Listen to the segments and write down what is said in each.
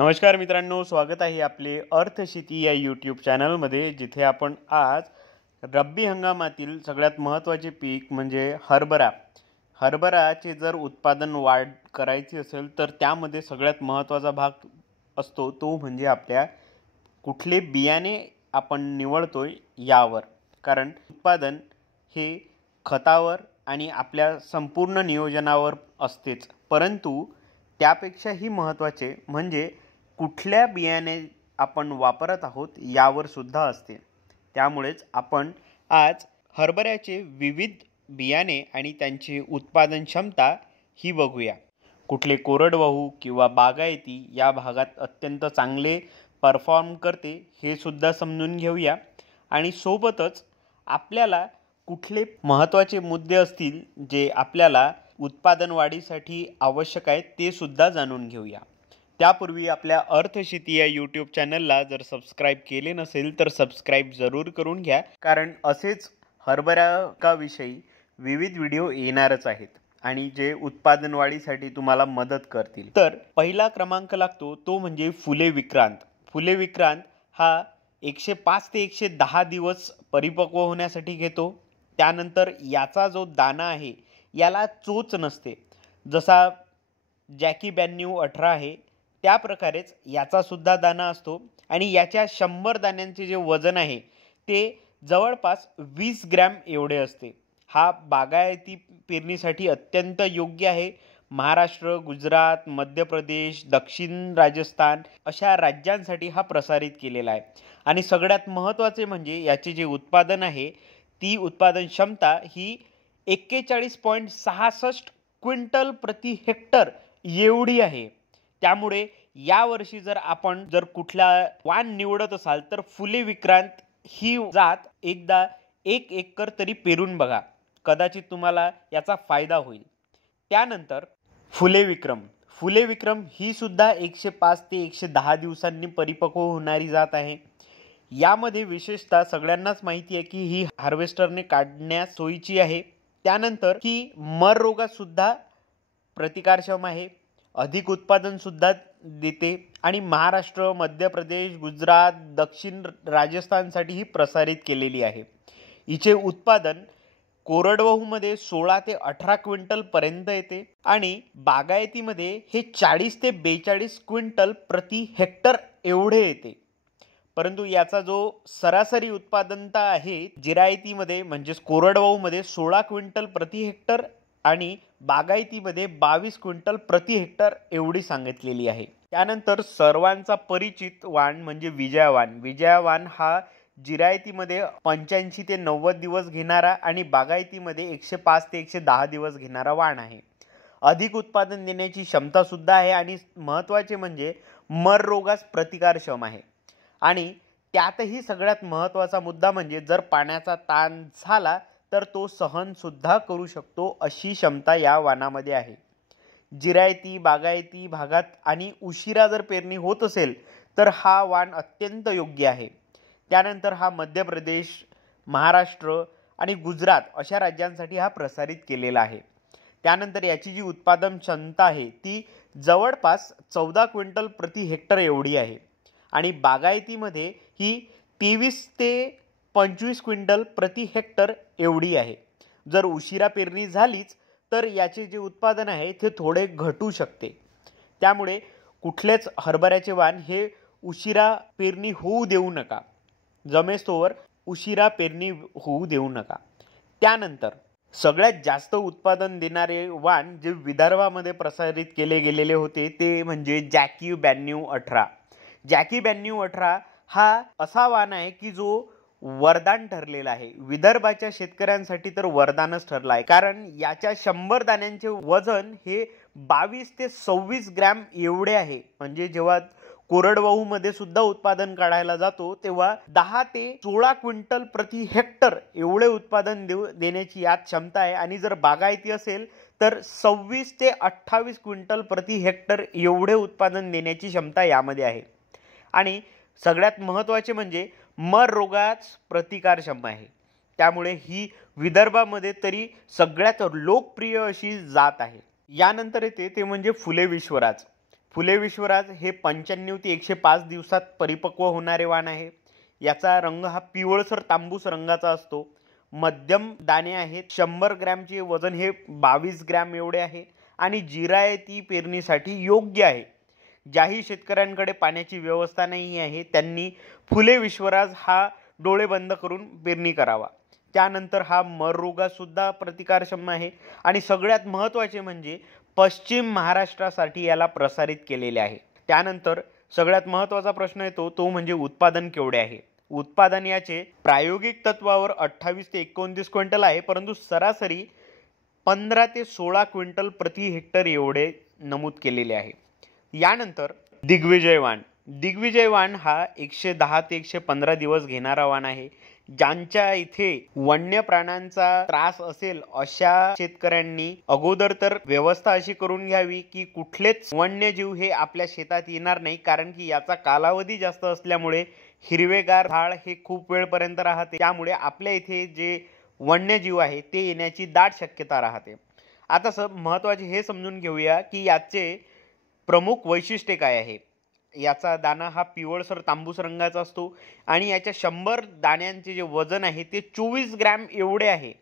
नमस्कार मित्रांनो, स्वागत आहे आपले अर्थशेती या यूट्यूब चॅनलमध्ये, जिथे आपण आज रब्बी हंगामातील सगळ्यात महत्त्वाचे पीक म्हणजे हरभराचे जर उत्पादन वाढ करायची असेल तर त्यामध्ये सगळ्यात महत्त्वाचा भाग असतो तो म्हणजे आपल्या कुठले बियाणे आपण निवडतोय यावर. कारण उत्पादन हे खतावर आणि आपल्या संपूर्ण नियोजनावर असतेच, परंतु त्यापेक्षाही महत्त्वाचे म्हणजे कुठल्या बियाणे आपण वापरत आहोत यावर सुद्धा असते. त्यामुळेच आपण आज हरभऱ्याचे विविध बियाणे आणि त्यांची उत्पादन क्षमता ही बघूया. कुठले कोरडवाहू किंवा बागायती या भागात अत्यंत चांगले परफॉर्म करते हे सुद्धा समजून घेऊया. आणि सोबतच आपल्याला कुठले महत्त्वाचे मुद्दे असतील जे आपल्याला उत्पादन वाढीसाठी आवश्यक आहेत ते सुद्धा जाणून घेऊया. त्यापूर्वी आपल्या अर्थशेती या यूट्यूब चॅनलला जर सबस्क्राईब केले नसेल तर सबस्क्राईब जरूर करून घ्या, कारण असेच हरभऱ्याविषयी विविध व्हिडिओ येणारच आहेत आणि जे उत्पादन वाढीसाठी तुम्हाला मदत करतील. तर पहिला क्रमांक लागतो तो म्हणजे फुले विक्रांत हा 105 ते 110 दिवस परिपक्व होण्यासाठी घेतो. त्यानंतर याचा जो दाना आहे याला चोच नसते. जसा जॅकी 9218 आहे त्या प्रकारेच याचा सुद्धा दाना असतो आणि याच्या 100 दाण्यांचे जे वजन आहे ते जवळपास 20 ग्रॅम एवढे असते. हा बागायती पेरणीसाठी अत्यंत योग्य आहे. महाराष्ट्र, गुजरात, मध्य प्रदेश, दक्षिण राजस्थान अशा राज्यांसाठी हा प्रसारित केलेला आहे. आणि सगळ्यात महत्त्वाचे म्हणजे याचे जे उत्पादन आहे ती उत्पादन क्षमता ही 41.66 क्विंटल प्रति हेक्टर एवढी आहे. त्यामुळे यावर्षी जर आपण कुठला वाण निवडत असाल तर फुले विक्रांत ही जात एकदा 1 एकर तरी पेरून बघा, कदाचित तुम्हाला याचा फायदा होईल. त्यानंतर फुले विक्रम ही सुद्धा 105 ते 110 दिवसांनी परिपक्व होणारी जात आहे. यामध्ये विशेषतः सगळ्यांनाच माहिती आहे की ही हार्वेस्टरने काढण्यास सोयीची आहे. त्यानंतर ही मर रोगात सुद्धा प्रतिकारक्षम आहे, अधिक उत्पादन सुद्धा देते आणि महाराष्ट्र, मध्य प्रदेश, गुजरात, दक्षिण राजस्थानसाठी ही प्रसारित केलेली आहे. हिचे उत्पादन कोरडवाहूमध्ये 16 ते 18 क्विंटल पर्यंत येते आणि बागायतीमध्ये हे 40 ते 42 क्विंटल प्रति हेक्टर एवढे येते. परंतु याचा जो सरासरी उत्पादनता आहे जिरायतीमध्ये म्हणजेच कोरडवाहूमध्ये 16 क्विंटल प्रति हेक्टर आणि बागायतीमध्ये 22 क्विंटल प्रति हेक्टर एवढी सांगितलेली आहे. त्यानंतर सर्वांचा परिचित वाण म्हणजे विजयावान हा जिरायतीमध्ये 85 ते 90 दिवस घेणारा आणि बागायतीमध्ये 105 ते 110 दिवस घेणारा वाण आहे. अधिक उत्पादन देण्याची क्षमता सुद्धा आहे आणि महत्त्वाचे म्हणजे मर रोगास प्रतिकारक्षम आहे. आणि त्यातही सगळ्यात महत्त्वाचा मुद्दा म्हणजे जर पाण्याचा ताण झाला तर तो सहन सुद्धा करू शकतो अशी क्षमता या वाणामध्ये आहे. जिरायती बागायती भागात आणि उशिरा जर पेरणी होत असेल तर हा वाण अत्यंत योग्य आहे. त्यानंतर हा मध्य प्रदेश, महाराष्ट्र आणि गुजरात अशा राज्यांसाठी हा प्रसारित केलेला आहे. त्यानंतर याची जी उत्पादन क्षमता आहे ती जवळपास 14 क्विंटल प्रति हेक्टर एवढी आहे आणि बागायतीमध्ये ही 23 ते 25 क्विंटल प्रति हेक्टर एवढी आहे. जर उशिरा पेरणी झालीच तर याचे जे उत्पादन आहे ते थोडे घटू शकते. त्यामुळे कुठलेच हरभऱ्याचे वाण हे उशिरा पेरणी होऊ देऊ नका, जमेस्तोवर उशिरा पेरणी होऊ देऊ नका. त्यानंतर सगळ्यात जास्त उत्पादन देणारे वाण जे विदर्भामध्ये प्रसारित केले गेलेले होते ते म्हणजे जॅकी 9218. जॅकी 9218 हा असा वाण आहे की जो वरदान ठरलेला आहे. विदर्भाच्या शेतकऱ्यांसाठी तर वरदानच ठरला आहे, कारण याच्या 100 दाण्यांचे वजन हे 22 ते 26 ग्रॅम एवढे आहे. म्हणजे जेव्हा कोरडवाहूमध्ये सुद्धा उत्पादन काढायला जातो तेव्हा 10 ते 16 क्विंटल प्रति हेक्टर एवढे उत्पादन देण्याची यात क्षमता आहे. आणि जर बागायती असेल तर 26 ते 28 क्विंटल प्रति हेक्टर एवढे उत्पादन देण्याची क्षमता यामध्ये आहे. आणि सगळ्यात महत्त्वाचे म्हणजे मर रोगास प्रतिकारक्षम आहे. त्यामुळे ही विदर्भामध्ये तरी सगळ्यात लोकप्रिय अशी जात आहे. यानंतर येते ते म्हणजे फुले विश्वराज. फुले विश्वराज हे 95 ते 105 दिवसात परिपक्व होणारे वाण आहे। याचा रंग हा पिवळसर तांबूस रंगाचा असतो। मध्यम दाणे आहेत। 100 ग्रॅमचे वजन हे 22 ग्रॅम एवढे आहे आणि जिरायती पेरणीसाठी योग्य आहे। ज्याही शेतकऱ्यांकडे पाण्याची व्यवस्था नाही आहे त्यांनी फुले विश्वराज हा डोळे बंद करून पेरणी करावा। त्यानंतर हा मर रोगासुद्धा प्रतिकारक्षम आहे आणि सगळ्यात महत्त्वाचे म्हणजे पश्चिम महाराष्ट्रासाठी याला प्रसारित केलेले आहे। त्यानंतर सगळ्यात महत्त्वाचा प्रश्न येतो तो म्हणजे उत्पादन केवढे आहे। उत्पादन याचे प्रायोगिक तत्वावर 28 ते 29 क्विंटल आहे, परंतु सरासरी 15 ते 16 क्विंटल प्रति हेक्टर एवढे नमूद केलेले आहे। यानंतर दिग्विजय वाण। दिग्विजय वाण हा 110 ते 115 दिवस घेणारा वाण आहे। ज्यांच्या इथे वन्य प्राण्यांचा त्रास असेल अशा शेतकऱ्यांनी अगोदर तर व्यवस्था अशी करून घ्यावी की कुठलेच वन्यजीव हे आपल्या शेतात येणार नाही, कारण की याचा कालावधी जास्त असल्यामुळे हिरवेगार झाड हे खूप वेळपर्यंत राहते, त्यामुळे आपल्या इथे जे वन्यजीव आहे ते येण्याची दाट शक्यता राहते। आता महत्त्वाचे हे समजून घेऊया की याचे प्रमुख वैशिष्ट्य काय आहे। याचा दाना हा पिवळसर तांबूस रंगाचा असतो आणि याच्या 100 दाण्यांचे जे वजन आहे ते 24 ग्रॅम एवढे आहे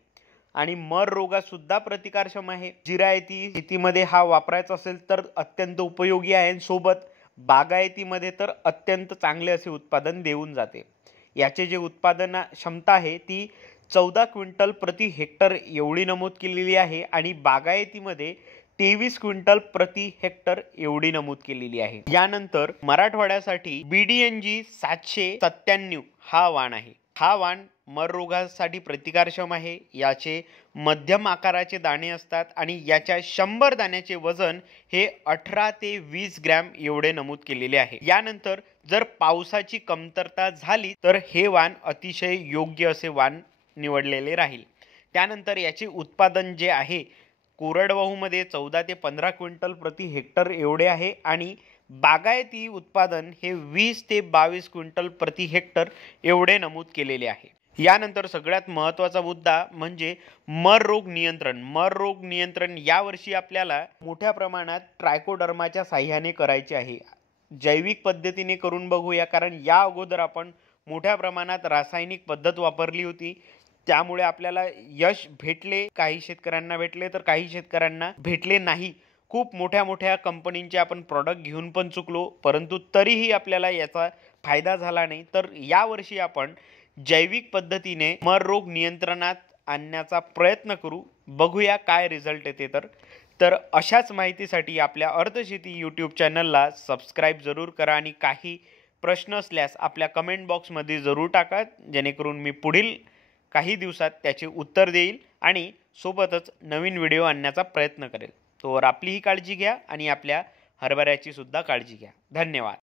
आणि मर रोगासुद्धा प्रतिकारक्षम आहे। जिरायती शेतीमध्ये हा वापरायचा असेल तर अत्यंत उपयोगी आहे, सोबत बागायतीमध्ये तर अत्यंत चांगले असे उत्पादन देऊन जाते। याचे जे उत्पादन क्षमता आहे ती 14 क्विंटल प्रति हेक्टर एवढी नमूद केलेली आहे आणि बागायतीमध्ये 23 क्विंटल प्रति हेक्टर एवढी नमूद केलेली आहे। यानंतर मराठवाड्यासाठी BDNG 797 हा वाण आहे। हा वाण मर रोगासाठी प्रतिकारक्षम आहे। याचे मध्यम आकाराचे दाणे असतात आणि याच्या 100 दाण्याचे वजन हे 18 ते 20 ग्रॅम एवढे नमूद केलेले आहे। यानंतर जर पावसाची कमतरता झाली तर हे वाण अतिशय योग्य असे वाण निवडलेले राहील। त्यानंतर याचे उत्पादन जे आहे कोरडवाहूमध्ये 14 ते 15 क्विंटल प्रति हेक्टर एवढे आहे आणि बागायती उत्पादन हे 20 ते 22 क्विंटल प्रति हेक्टर एवढे नमूद केलेले आहे। यानंतर सगळ्यात महत्त्वाचा मुद्दा म्हणजे मर रोग नियंत्रण। मर रोग नियंत्रण यावर्षी आपल्याला मोठ्या प्रमाणात ट्रायकोडर्माच्या साह्याने करायचे आहे। जैविक पद्धतीने करून बघूया, कारण या अगोदर आपण मोठ्या प्रमाणात रासायनिक पद्धत वापरली होती, त्यामुळे आपल्याला यश भेटले, काही शेतकऱ्यांना भेटले तर काही शेतकऱ्यांना भेटले नाही। खूप मोठ्या मोठ्या कंपनींचे आपण प्रॉडक्ट घेऊन पण चुकलो, परंतु तरीही आपल्याला याचा फायदा झाला नाही। तर यावर्षी आपण जैविक पद्धतीने मर रोग नियंत्रणात आणण्याचा प्रयत्न करू, बघूया काय रिझल्ट येते। तर अशाच माहितीसाठी आपल्या अर्थशेती यूट्यूब चॅनलला सबस्क्राईब जरूर करा आणि काही प्रश्न असल्यास आपल्या कमेंट बॉक्समध्ये जरूर टाका, जेणेकरून मी पुढील काही दिवसात त्याचे उत्तर देईल आणि सोबतच नवीन व्हिडिओ आणण्याचा प्रयत्न करेल। तोवर आपलीही काळजी घ्या आणि आपल्या हरभऱ्याची सुद्धा काळजी घ्या। धन्यवाद।